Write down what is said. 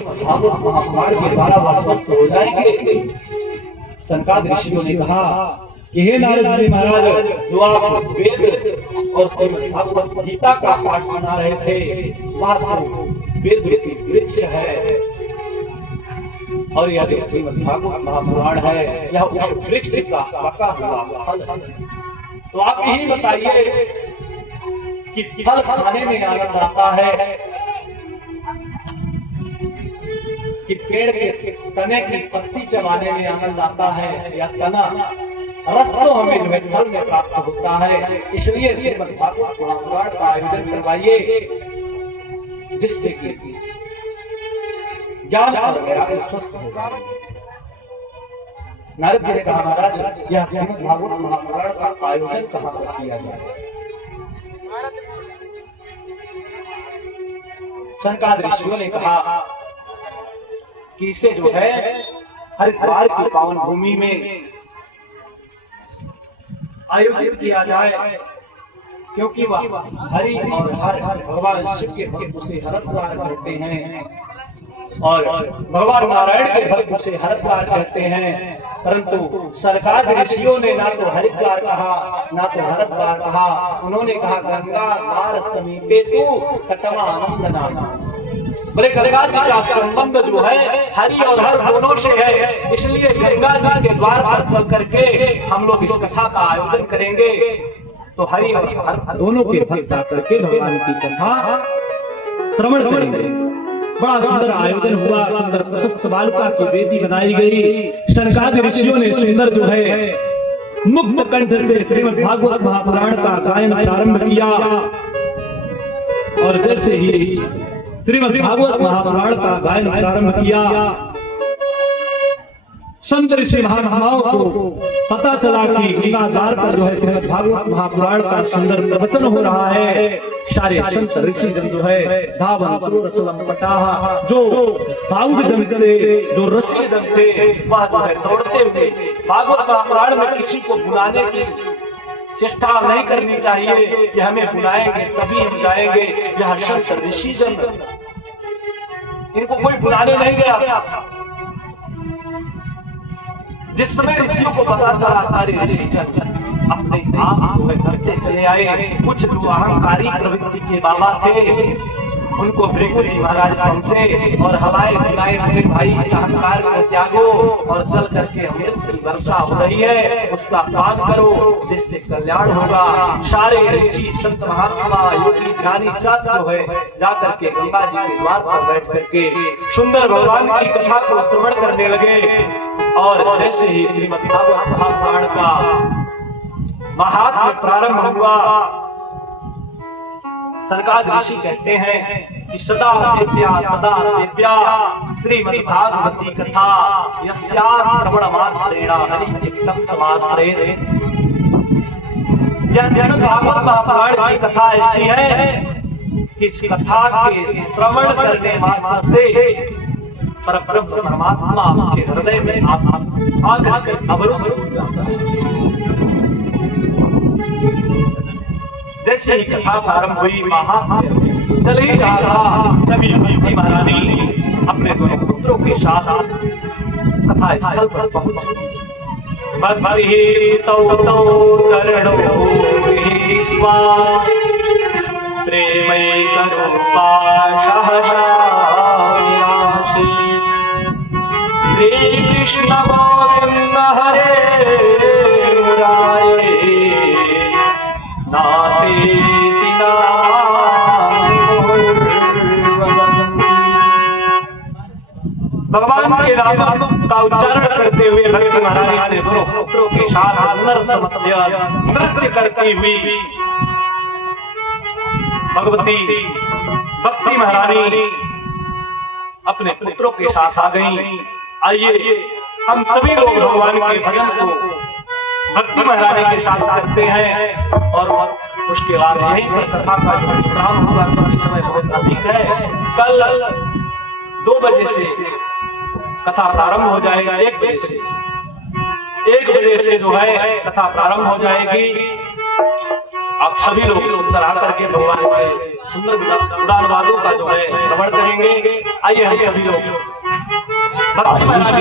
भागवत महापुराण के द्वारा वह स्वस्थ हो जाएंगे। सनकादिक ऋषियों ने कहा कि हे नारद जी महाराज, जो आप वेद और श्रीमद् भागवत गीता का पाठ सुना रहे थे, वह तो वेद रूपी वृक्ष है और यह श्रीमद् भागवत महापुराण है, यह उस वृक्ष का पका हुआ फल है। तो आप यही बताइए कि फल खाने में आनंद आता है कि पेड़ के तने की पत्ती चबाने में आनंद आता है, या तना रस तो हमें जो है फल में प्राप्त होता है। इसलिए श्रीमद् भागवत महापुराण का आयोजन करवाइए, जिससे कि ज्ञान और वैराग्य स्वस्थ होगा। नारद जी ने कहा, महाराज यह श्रीमद् भागवत महापुराण का आयोजन कहाँ पर किया जाए? सनकादिक ऋषियों ने कहा कि इसे जो है हरिद्वार की पावन भूमि में आयोजित किया जाए, क्योंकि वह हरि और हर भगवान शिव के भक्त उसे हरिद्वार कहते हैं और भगवान नारायण के भक्त उसे हरिद्वार कहते हैं। परंतु सरकार ऋषियों ने ना तो हरिद्वार कहा ना तो हरिद्वार कहा, उन्होंने कहा गंगा द्वार समीपे तू कटवा आनंद नाम। बोले गंगा जी का संबंध जो है हरि और हर दोनों से है, इसलिए गंगा जी के द्वार पर चल करके हम लोग इस कथा का आयोजन करेंगे। तो हरि और हर दोनों के भक्त आकर के भगवान की कथा श्रवण करेंगे। बड़ा सुंदर आयोजन हुआ, सुंदर प्रशस्त बालिका की वेदी बनाई गई। सनकादिक ऋषियों ने सुंदर जो है मुक्त कंठ से श्रीमद् भागवत महापुराण का गायन प्रारंभ किया और जैसे ही श्रीमद् भागवत महापुराण का गायन प्रारंभ किया, संत ऋषि महात्माओं को पता चला कि गंगाधार पर जो है श्रीमद् भागवत महापुराण का सुंदर प्रवचन हो रहा है। सारे संत ऋषि जन जो है धावन रसलम पटाहा, जो भावुक जन थे, जो रसिक जन थे, वह जो है दौड़ते हुए भागवत महापुराण में किसी को बुलाने की चेष्टा नहीं करनी चाहिए कि हमें बुलाएंगे तभी हम जाएंगे। यह संत ऋषि जन, इनको कोई बुलाने नहीं गया। जिस समय ऋषियों को पता चला, सारे ऋषि जन अपने आप जो है करते चले आए। कुछ जो अहंकारी प्रवृत्ति के बाबा थे, उनको भृगु जी महाराज पहुंचे और हवाएं खिलाए, बोले भाई इस अहंकार को त्यागो और चल करके अमृत की वर्षा हो रही है, उसका पान करो, जिससे कल्याण होगा। सारे ऋषि संत महात्मा योगी ज्ञानी सब जो है जाकर के गंगा जी के द्वार पर बैठ करके सुंदर भगवान की कथा को श्रवण करने लगे। और जैसे ही श्रीमद् भागवत महापुराण का महात्म्य प्रारंभ हुआ, सनकादिक ऋषि कहते हैं कि सदा सेव्या श्रीमद् भागवती कथा यस्या श्रवण मात्रेण हरिश्चित्तम समाश्रयेत्। यह श्रीमद् भागवत महापुराण की कथा ऐसी है कि इस कथा के श्रवण करने मात्र से परब्रह्म परमात्मा आपके हृदय में आकर अवरुद्ध हो जाता है। जैसे ही कथा प्रारंभ हुई, महात्म्य चल ही रहा था, तभी अवंती महारानी अपने दोनों पुत्रों के साथ कथा स्थल पर पहुंची। बद्धितो करणो गृहीत्वा प्रेमैकरूपा सहसा विनाशी। श्री कृष्ण गोविंद हरे मुरारे भगवान के नाम का उच्चारण करते हुए भक्त महारानी ने दोनों पुत्रों के साथ नृत्य करती हुई भगवती भक्ति महारानी अपने पुत्रों के साथ आ गई। आइए हम सभी लोग भगवान के भजन को भक्ति महारानी के साथ करते हैं और उसके बाद यही पर कथा का विश्राम होगा, क्योंकि समय बहुत अधिक है। कल 2 बजे से कथा प्रारंभ हो जाएगा, 1 बजे से जो है कथा प्रारंभ हो जाएगी। आप सभी लोग अंदर आकर के भगवान के सुंदर उड़ानबाजों का जो है श्रवण करेंगे। आइए हम सभी लोग भक्ति महाराज